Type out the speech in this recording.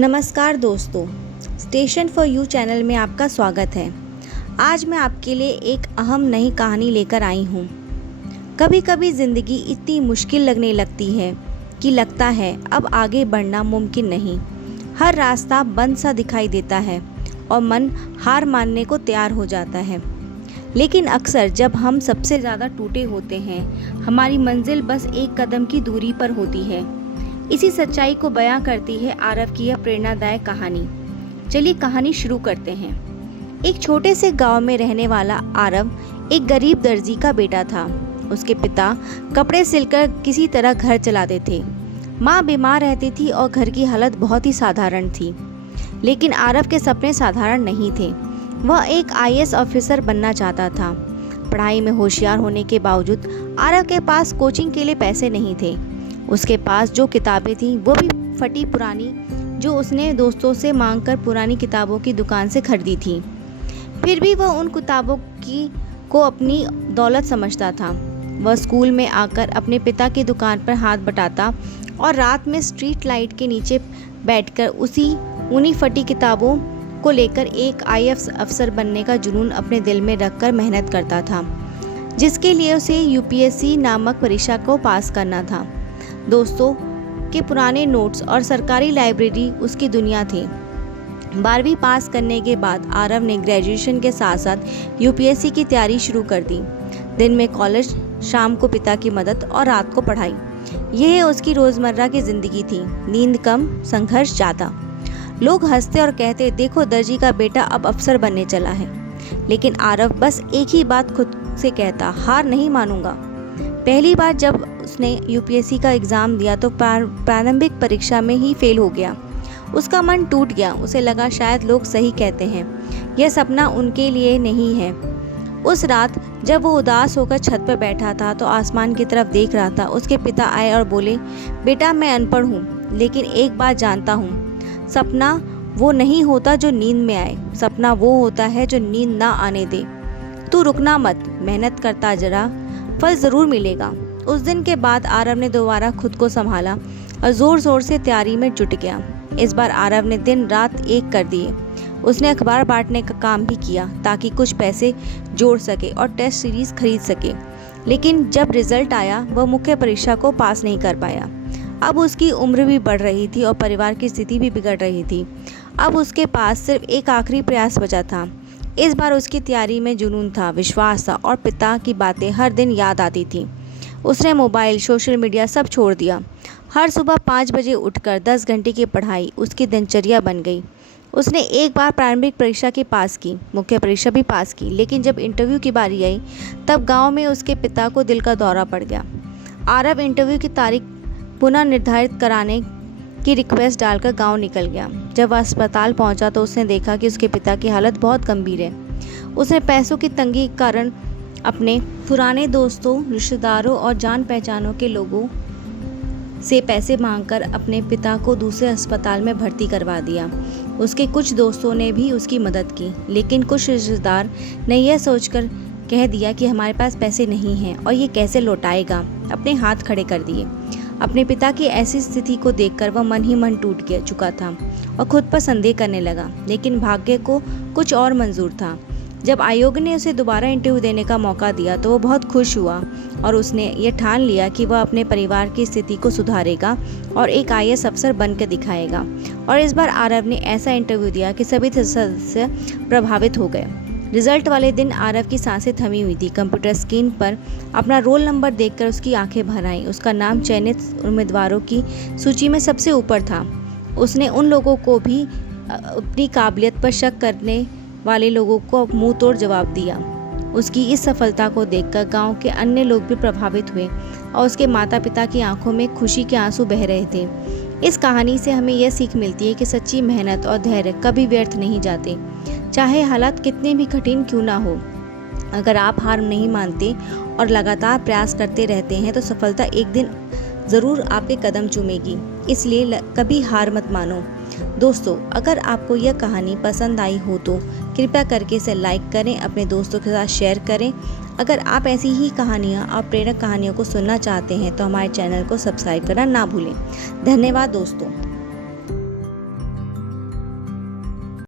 नमस्कार दोस्तों, station for you channel में आपका स्वागत है। आज मैं आपके लिए एक अहम नई कहानी लेकर आई हूँ। कभी कभी ज़िंदगी इतनी मुश्किल लगने लगती है कि लगता है अब आगे बढ़ना मुमकिन नहीं। हर रास्ता बंद सा दिखाई देता है और मन हार मानने को तैयार हो जाता है। लेकिन अक्सर जब हम सबसे ज़्यादा टूटे होते हैं, हमारी मंजिल बस एक कदम की दूरी पर होती है। इसी सच्चाई को बयां करती है आरव की यह प्रेरणादायक कहानी। चलिए कहानी शुरू करते हैं। एक छोटे से गांव में रहने वाला आरव एक गरीब दर्जी का बेटा था। उसके पिता कपड़े सिलकर किसी तरह घर चलाते थे। माँ बीमार रहती थी और घर की हालत बहुत ही साधारण थी। लेकिन आरव के सपने साधारण नहीं थे। वह एक आईएएस ऑफिसर बनना चाहता था। पढ़ाई में होशियार होने के बावजूद आरव के पास कोचिंग के लिए पैसे नहीं थे। उसके पास जो किताबें थीं वो भी फटी पुरानी, जो उसने दोस्तों से मांगकर पुरानी किताबों की दुकान से खरीदी थी। फिर भी वह उन किताबों को अपनी दौलत समझता था। वह स्कूल में आकर अपने पिता की दुकान पर हाथ बटाता और रात में स्ट्रीट लाइट के नीचे बैठकर उन्हीं फटी किताबों को लेकर एक आईएएस अफसर बनने का जुनून अपने दिल में रखकर मेहनत करता था, जिसके लिए उसे यूपीएससी नामक परीक्षा को पास करना था। दोस्तों के पुराने नोट्स और सरकारी लाइब्रेरी उसकी दुनिया थी। 12वीं पास करने के बाद आरव ने ग्रेजुएशन के साथ साथ यूपीएससी की तैयारी शुरू कर दी। दिन में कॉलेज, शाम को पिता की मदद और रात को पढ़ाई। यह उसकी रोज़मर्रा की ज़िंदगी थी। नींद कम, संघर्ष ज़्यादा। लोग हंसते और कहते, देखो दर्जी का बेटा अब अफसर बनने चला है। लेकिन आरव बस एक ही बात खुद से कहता, हार नहीं मानूंगा। पहली बार जब उसने यूपीएससी का एग्ज़ाम दिया तो प्रारंभिक परीक्षा में ही फेल हो गया। उसका मन टूट गया। उसे लगा शायद लोग सही कहते हैं, यह सपना उनके लिए नहीं है। उस रात जब वो उदास होकर छत पर बैठा था तो आसमान की तरफ देख रहा था। उसके पिता आए और बोले, बेटा मैं अनपढ़ हूँ, लेकिन एक बात जानता हूँ, सपना वो नहीं होता जो नींद में आए, सपना वो होता है जो नींद ना आने दे। तू रुकना मत, मेहनत करता जरा, फल ज़रूर मिलेगा। उस दिन के बाद आरव ने दोबारा खुद को संभाला और ज़ोर ज़ोर से तैयारी में जुट गया। इस बार आरव ने दिन रात एक कर दिए। उसने अखबार बांटने का काम भी किया ताकि कुछ पैसे जोड़ सके और टेस्ट सीरीज़ खरीद सके। लेकिन जब रिजल्ट आया वह मुख्य परीक्षा को पास नहीं कर पाया। अब उसकी उम्र भी बढ़ रही थी और परिवार की स्थिति भी बिगड़ रही थी। अब उसके पास सिर्फ एक आखिरी प्रयास बचा था। इस बार उसकी तैयारी में जुनून था, विश्वास था और पिता की बातें हर दिन याद आती थी। उसने मोबाइल, सोशल मीडिया सब छोड़ दिया। हर सुबह 5 बजे उठकर 10 घंटे की पढ़ाई उसकी दिनचर्या बन गई। उसने एक बार प्रारंभिक परीक्षा की पास की, मुख्य परीक्षा भी पास की, लेकिन जब इंटरव्यू की बारी आई तब गांव में उसके पिता को दिल का दौरा पड़ गया। आरव इंटरव्यू की तारीख पुनः निर्धारित कराने की रिक्वेस्ट डालकर गांव निकल गया। जब वह अस्पताल पहुंचा तो उसने देखा कि उसके पिता की हालत बहुत गंभीर है। उसने पैसों की तंगी के कारण अपने पुराने दोस्तों, रिश्तेदारों और जान पहचानों के लोगों से पैसे मांगकर अपने पिता को दूसरे अस्पताल में भर्ती करवा दिया। उसके कुछ दोस्तों ने भी उसकी मदद की, लेकिन कुछ रिश्तेदार ने यह सोचकर कह दिया कि हमारे पास पैसे नहीं हैं और ये कैसे लौटाएगा, अपने हाथ खड़े कर दिए। अपने पिता की ऐसी स्थिति को देखकर वह मन ही मन टूट गया चुका था और खुद पर संदेह करने लगा। लेकिन भाग्य को कुछ और मंजूर था। जब आयोग ने उसे दोबारा इंटरव्यू देने का मौका दिया तो वो बहुत खुश हुआ और उसने ये ठान लिया कि वह अपने परिवार की स्थिति को सुधारेगा और एक आईएएस अफसर बनकर दिखाएगा। और इस बार आरव ने ऐसा इंटरव्यू दिया कि सभी सदस्य प्रभावित हो गए। रिजल्ट वाले दिन आरव की सांसें थमी हुई थी। कंप्यूटर स्क्रीन पर अपना रोल नंबर देखकर उसकी आंखें भर आईं। उसका नाम चयनित उम्मीदवारों की सूची में सबसे ऊपर था। उसने उन लोगों को भी अपनी काबिलियत पर शक करने वाले लोगों को मुंह तोड़ जवाब दिया। उसकी इस सफलता को देखकर गांव के अन्य लोग भी प्रभावित हुए और उसके माता पिता की आंखों में खुशी के आंसू बह रहे थे। इस कहानी से हमें यह सीख मिलती है कि सच्ची मेहनत और धैर्य कभी व्यर्थ नहीं जाते, चाहे हालात कितने भी कठिन क्यों ना हो। अगर आप हार नहीं मानते और लगातार प्रयास करते रहते हैं तो सफलता एक दिन ज़रूर आपके कदम चूमेगी। इसलिए कभी हार मत मानो। दोस्तों, अगर आपको यह कहानी पसंद आई हो तो कृपया करके इसे लाइक करें, अपने दोस्तों के साथ शेयर करें। अगर आप ऐसी ही कहानियाँ और प्रेरक कहानियों को सुनना चाहते हैं तो हमारे चैनल को सब्सक्राइब करना ना भूलें। धन्यवाद दोस्तों।